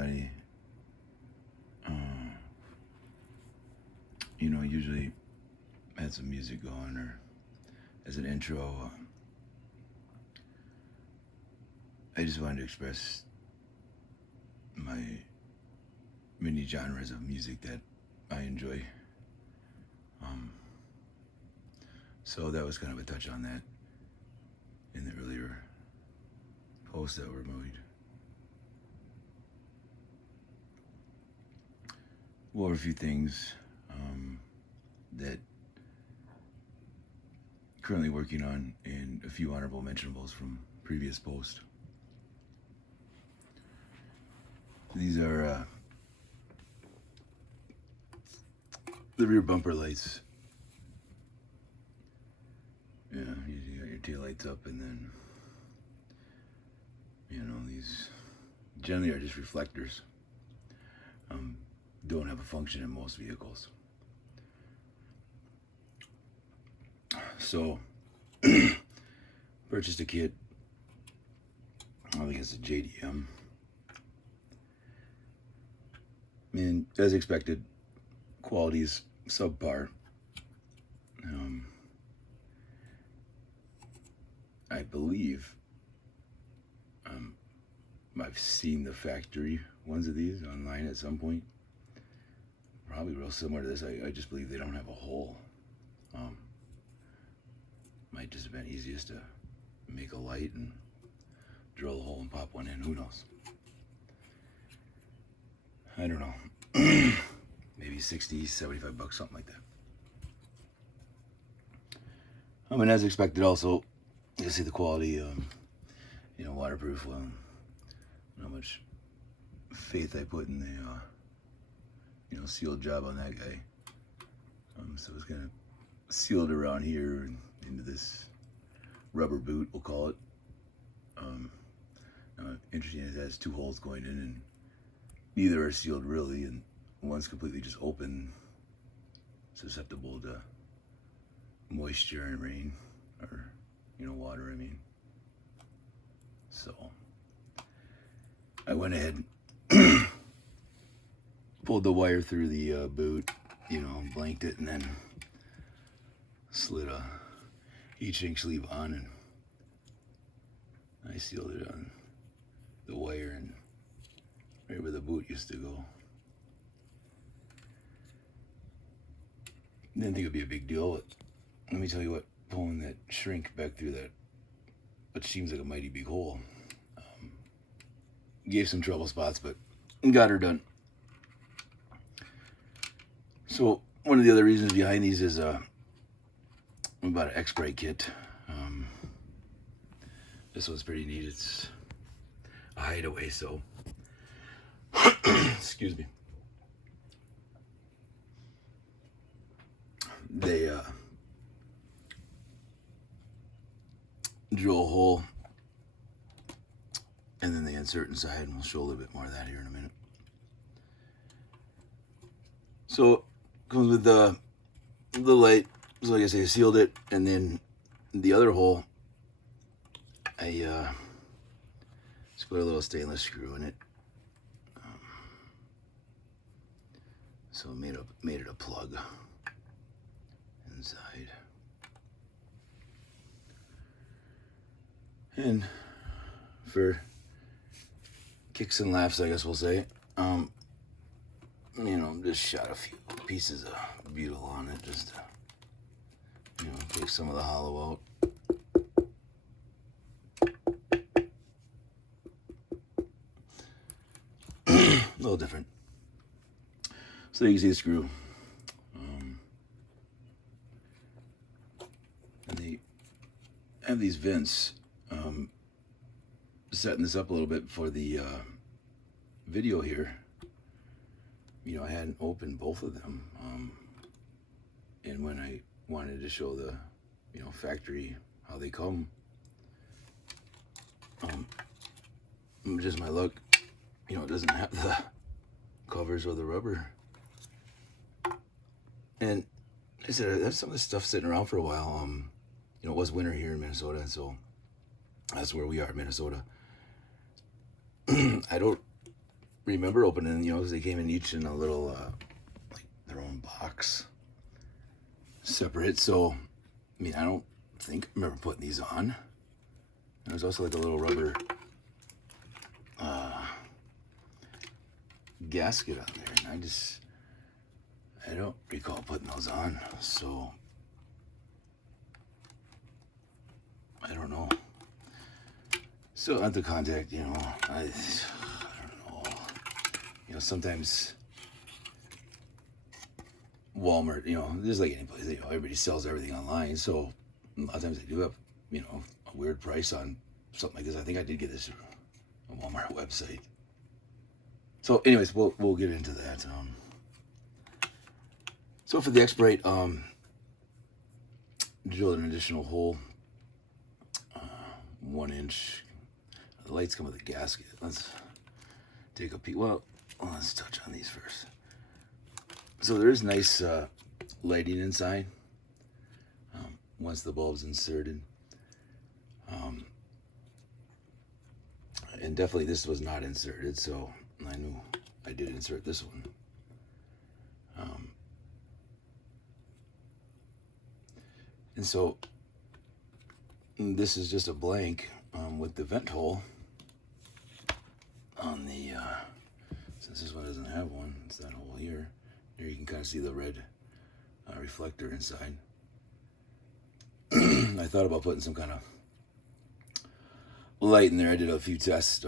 anybody, usually had some music going or as an intro. I just wanted to express my many genres of music that I enjoy. So that was kind of a touch on that in the earlier posts that were made. Well, a few things that currently working on, and a few honorable mentionables from previous posts. These are the rear bumper lights. Yeah, you got your tail lights up, and then these generally are just reflectors. Don't have a function in most vehicles. So purchased a kit. I think it's a JDM. And as expected, quality is subpar. I believe I've seen the factory ones of these online at some point. Probably real similar to this. I just believe they don't have a hole. Might just have been easiest to make a light and drill a hole and pop one in. Who knows? I don't know. Maybe 60, 75 bucks, something like that. And as expected also, you see the quality, waterproof. How much faith I put in the, sealed job on that guy. So it's kind of sealed around here and into this rubber boot, we'll call it. Interesting, it has two holes going in, and neither are sealed really, and one's completely just open, susceptible to moisture and rain, or water, I mean. So I went ahead and pulled the wire through the boot, blanked it, and then slid a heat-shrink sleeve on, and I sealed it on the wire and right where the boot used to go. Didn't think it'd be a big deal, but let me tell you what, pulling that shrink back through that, what seems like a mighty big hole, gave some trouble spots, but got her done. So one of the other reasons behind these is about an Xprite kit. This one's pretty neat. It's a hideaway, so excuse me. They drill a hole and then they insert inside, and we'll show a little bit more of that here in a minute. So comes with the light. So like I say, I sealed it, and then the other hole, I just put a little stainless screw in it. So made it a plug inside. And for kicks and laughs, I guess we'll say, just shot a few pieces of butyl on it, just to, take some of the hollow out. A little different. So you can see the screw. And they have these vents. Setting this up a little bit for the video here. I hadn't opened both of them. And when I wanted to show the, factory, how they come, just my luck, it doesn't have the covers or the rubber. And I said, I have some of this stuff sitting around for a while. It was winter here in Minnesota, and so that's where we are in Minnesota. I don't remember opening, you know, because they came in each in a little, like their own box, separate. So, I mean, I don't think I remember putting these on. There's also like a little rubber gasket on there, and I don't recall putting those on, so I don't know. So I have to contact, you know, I don't know. You know, sometimes Walmart, you know, there's like any place, you know, everybody sells everything online, so a lot of times they do have, you know, a weird price on something like this. I think I did get this on a Walmart website. So anyways, we'll get into that. So for the Xprite, drilled an additional hole, 1 inch. The lights come with a gasket. Let's take a peek. Well, let's touch on these first. So there is nice lighting inside once the bulb's inserted. And definitely this was not inserted, so I knew I did insert this one. And so this is just a blank with the vent hole on the, since this one doesn't have one, it's that hole here. Here you can kind of see the red reflector inside. I thought about putting some kind of light in there. I did a few tests.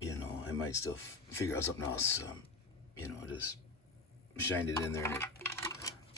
You know, I might still figure out something else. You know, just shined it in there, and it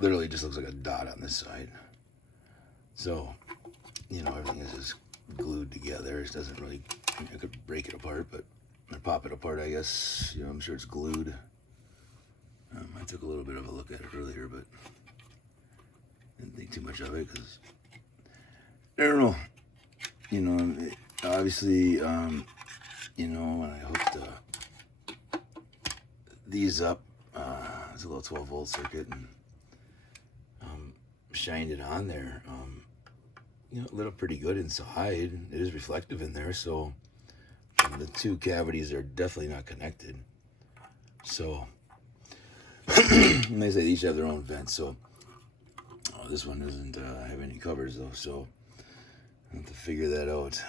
literally just looks like a dot on this side. So, you know, everything is just glued together. It doesn't really, I mean, I could break it apart, but, or pop it apart, I guess. You know, I'm sure it's glued. I took a little bit of a look at it earlier, but didn't think too much of it, because, I don't know. You know, obviously, you know, when I hooked these up, it's a little 12-volt circuit, and shined it on there. You know, it lit up pretty good inside. It is reflective in there, so the two cavities are definitely not connected. So, they say they each have their own vents, so this one doesn't have any covers though, so I have to figure that out.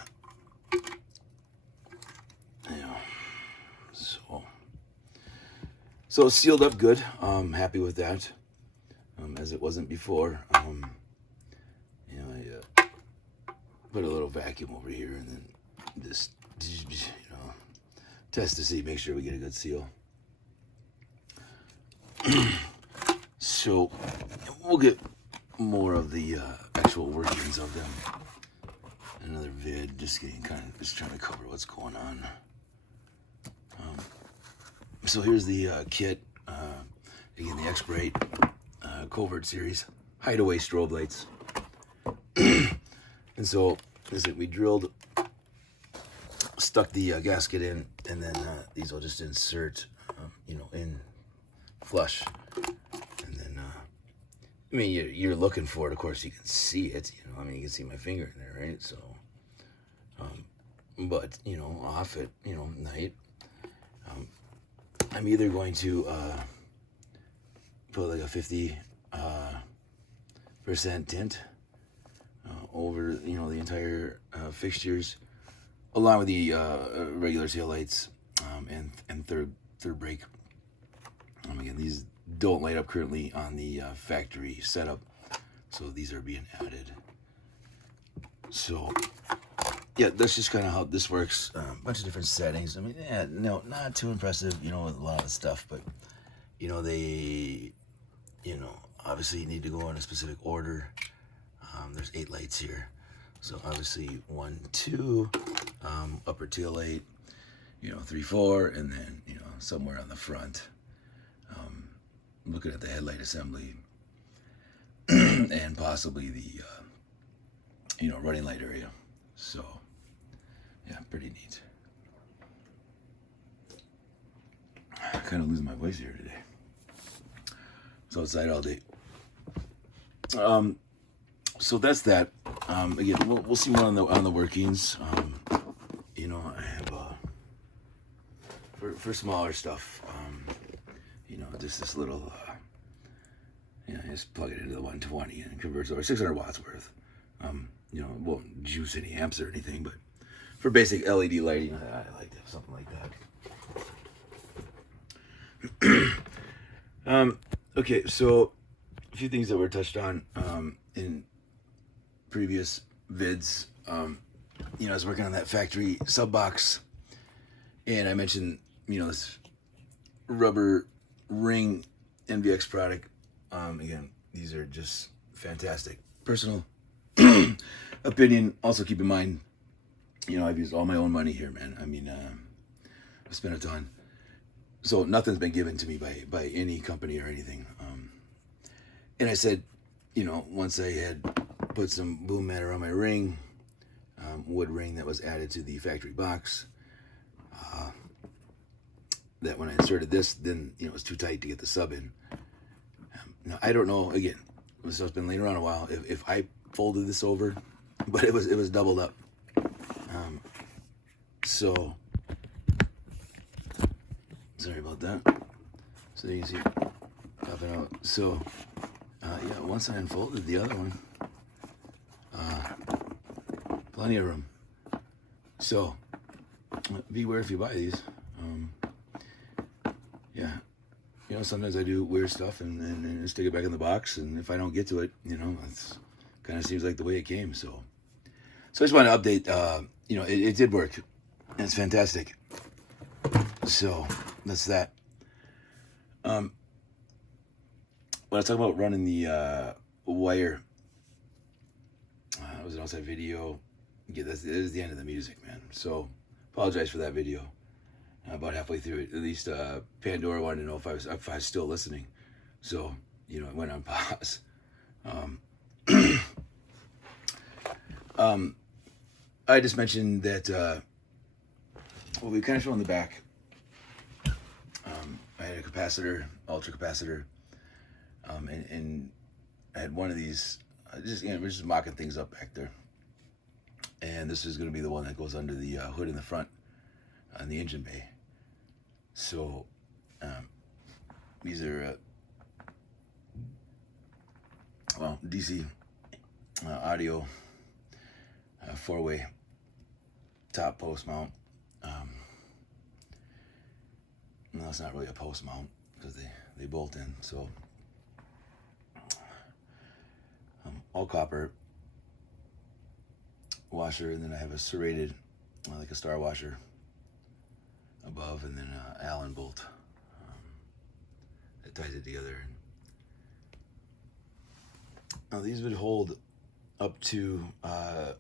Yeah. So it's sealed up good. Happy with that. As it wasn't before. You know, I put a little vacuum over here and then just, you know, test to see, make sure we get a good seal. So we'll get more of the actual workings of them in another vid. Just trying to cover what's going on. So here's the kit. Again, the Xprite Covert series hideaway strobe lights. And so we drilled, stuck the gasket in, and then these will just insert, you know, in flush. And then, I mean, you're looking for it. Of course, you can see it. You know, I mean, you can see my finger in there, right? So, but you know, off at, you know, night, I'm either going to put like a 50% tint over, you know, the entire fixtures, along with the regular tail lights and third brake. Again, these don't light up currently on the factory setup, so these are being added. So yeah, that's just kind of how this works. A bunch of different settings. I mean, yeah, no, not too impressive, you know, with a lot of the stuff, but you know, they, you know, obviously you need to go in a specific order. There's 8 lights here, so obviously 1, 2, upper tail light, you know, 3, 4, and then, you know, somewhere on the front. Looking at the headlight assembly and possibly the you know, running light area. So yeah, pretty neat. Kind of losing my voice here today. So outside all day. So that's that. Again, we'll see more on the workings. You know, I have for smaller stuff, you know, just this little, you know, just plug it into the 120 and it converts over 600 watts worth. You know, it won't juice any amps or anything, but for basic LED lighting, I like to have something like that. Okay, so a few things that were touched on in previous vids. You know, I was working on that factory sub box, and I mentioned, you know, this rubber ring NVX product. Again, these are just fantastic. Personal opinion. Also, keep in mind, you know, I've used all my own money here, man. I mean, I've spent a ton. So nothing's been given to me by any company or anything. And I said, you know, once I had put some boom mat around my ring, wood ring that was added to the factory box, that when I inserted this, then, you know, it was too tight to get the sub in. Now, I don't know, again, this stuff's been laying around a while, if I folded this over, but it was doubled up. So, sorry about that. So you can see popping out. So, yeah, once I unfolded the other one, plenty of room. So, beware if you buy these. Yeah, you know, sometimes I do weird stuff and just stick it back in the box, and if I don't get to it, you know, it's kind of seems like the way it came. So I just want to update. You know, it did work, and it's fantastic. So that's that. When I was talking about running the wire, it was an outside video. Yeah, that is the end of the music, man. So apologize for that video. About halfway through it, at least Pandora wanted to know if I was still listening. So, you know, it went on pause. I just mentioned that, well, we kind of show in the back. I had a capacitor, ultra capacitor, and I had one of these. Just, you know, we're just mocking things up back there. And this is going to be the one that goes under the hood in the front, on the engine bay. So, these are, well, DC audio, 4-way top post mount. No, it's not really a post mount because they bolt in. So, all copper washer, and then I have a serrated, like a star washer above, and then Allen bolt that ties it together. Now these would hold up to the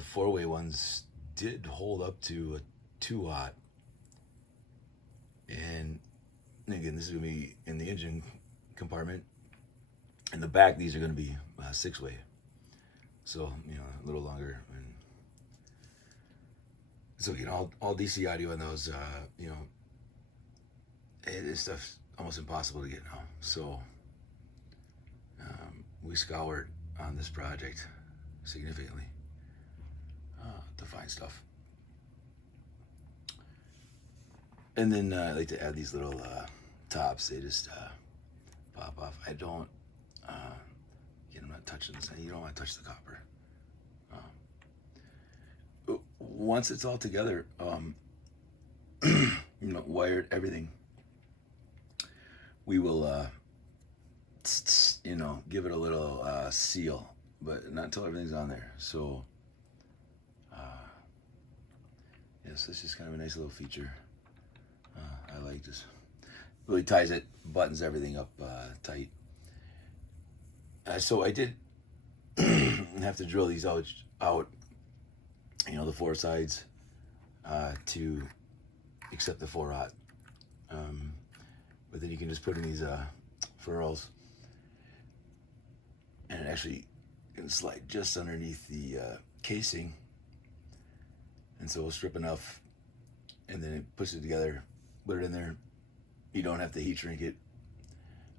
4-way ones did hold up to a 2-watt, and again, this is gonna be in the engine compartment. In the back, these are gonna be 6-way, so, you know, a little longer. And so, you know, all DC audio on those, you know, this stuff's almost impossible to get now. So we scoured on this project significantly to find stuff. And then I like to add these little tops. They just pop off. I don't, again, I'm not touching this. You don't want to touch the copper. Once it's all together, you know, wired, everything, we will, you know, give it a little seal, but not until everything's on there. So, yes, this is kind of a nice little feature. I like this. Really ties it, buttons everything up tight. So I did have to drill these out, you know, the 4 sides to accept the 4-aught. But then you can just put in these ferrules, and it actually can slide just underneath the casing. And so we'll strip enough, and then it puts it together, put it in there. You don't have to heat shrink it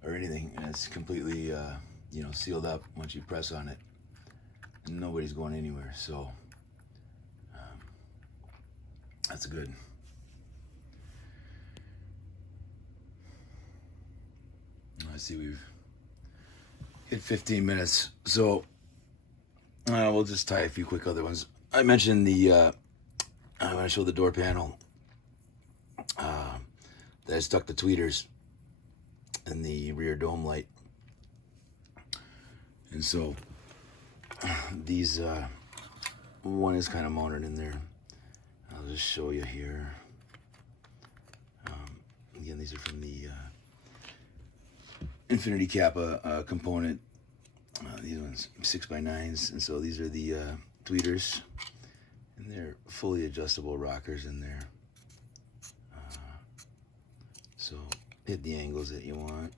or anything, and it's completely you know, sealed up once you press on it. And nobody's going anywhere, so that's good. let's see, we've hit 15 minutes. So we'll just tie a few quick other ones. I mentioned the when I showed the door panel that I stuck the tweeters in the rear dome light. And so these one is kind of mounted in there. I'll just show you here. Again, these are from the Infinity Kappa component. These ones 6x9s, and so these are the tweeters, and they're fully adjustable rockers in there. So hit the angles that you want.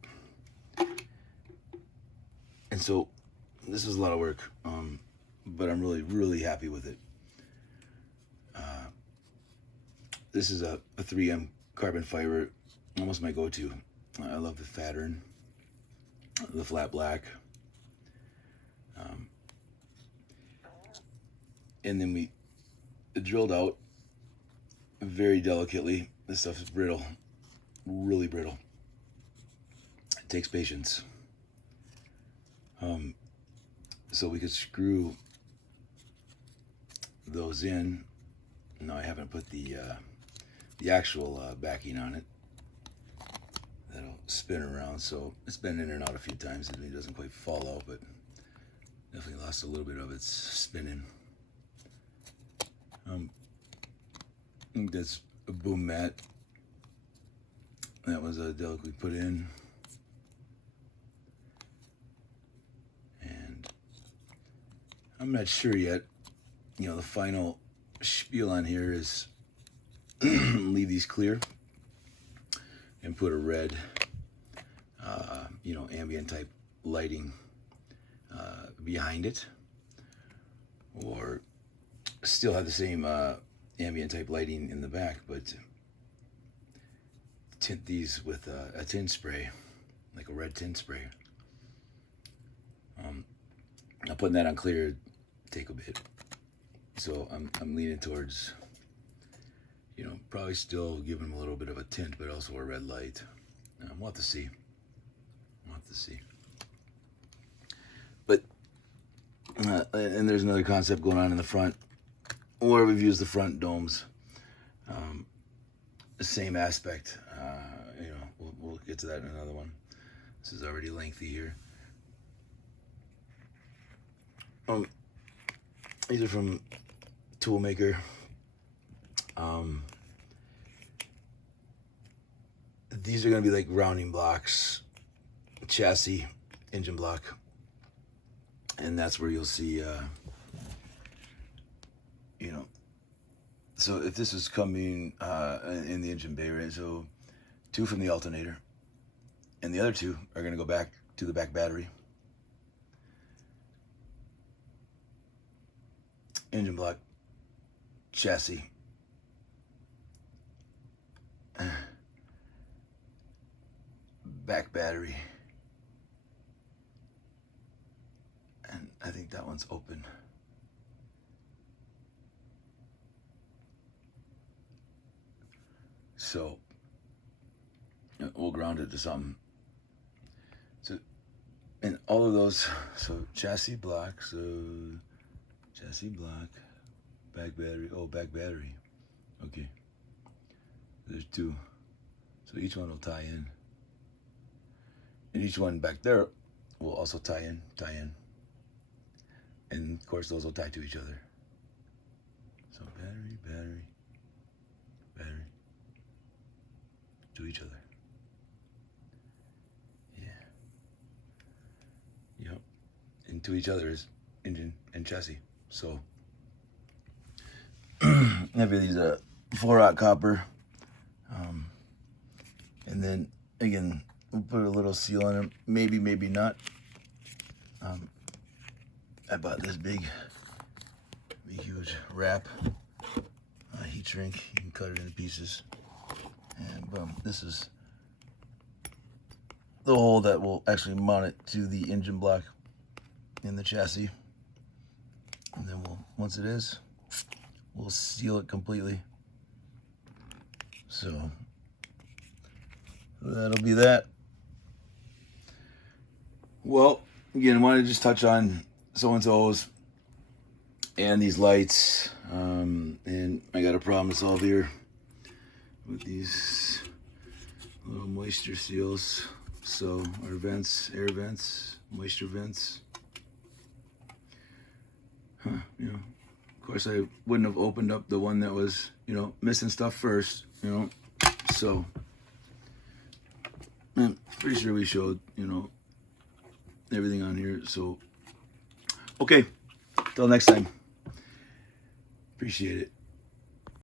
And so this is a lot of work, but I'm really happy with it. This is a 3M carbon fiber, almost my go-to. I love the pattern, the flat black. And then we drilled out very delicately. This stuff is brittle, really brittle. It takes patience. So we could screw those in. No, I haven't put the actual backing on it. That'll spin around. So it's been in and out a few times. It doesn't quite fall out, but definitely lost a little bit of its spinning. I think that's a boom mat. That was delicately put in. And I'm not sure yet. You know, the final spiel on here is leave these clear and put a red, ambient type lighting behind it, or still have the same ambient type lighting in the back, but tint these with a tint spray, like a red tint spray. Now putting that on clear take a bit, so I'm leaning towards, probably still giving them a little bit of a tint, but also a red light. We'll have to see. But and there's another concept going on in the front, where we've used the front domes. The same aspect. We'll get to that in another one. This is already lengthy here. These are from Toolmaker. These are going to be like rounding blocks, chassis, engine block, and that's where you'll see, so if this is coming in the engine bay, right, so 2 from the alternator, and the other 2 are going to go back to the back battery. Engine block, chassis, back battery, and I think that one's open. So we'll ground it to something. So, and all of those, so chassis block, back battery, back battery. Okay. There's 2. So each one will tie in. And each one back there will also tie in. And of course those will tie to each other. So battery, to each other. Yeah. Yep. And to each other is engine and chassis. So every these 4-aught copper. And then again, we'll put a little seal on them. Maybe not. I bought this big huge wrap heat shrink. You can cut it into pieces. And boom, this is the hole that will actually mount it to the engine block in the chassis. And then once it is, we'll seal it completely. So that'll be that. Well, again, I wanted to just touch on so-and-so's and these lights. And I got a problem to solve here with these little moisture seals. So our vents, air vents, moisture vents. You know, of course I wouldn't have opened up the one that was, missing stuff first, So I'm pretty sure we showed, everything on here. So, okay, till next time. Appreciate it.